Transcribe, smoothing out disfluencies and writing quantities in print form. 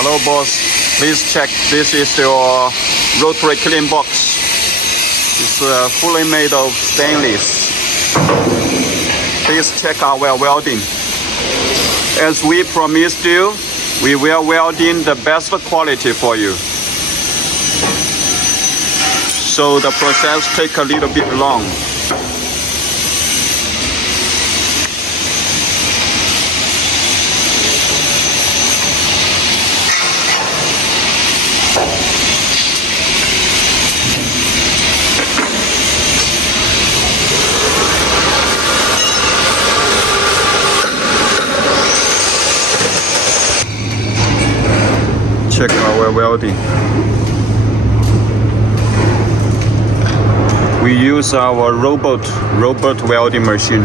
Hello boss, please check, this is your Rotary Killing Box. It's fully made of stainless. Please check our welding. As we promised you, we will welding the best quality for you. So the process take a little bit long. Check our welding. We use our robot welding machine.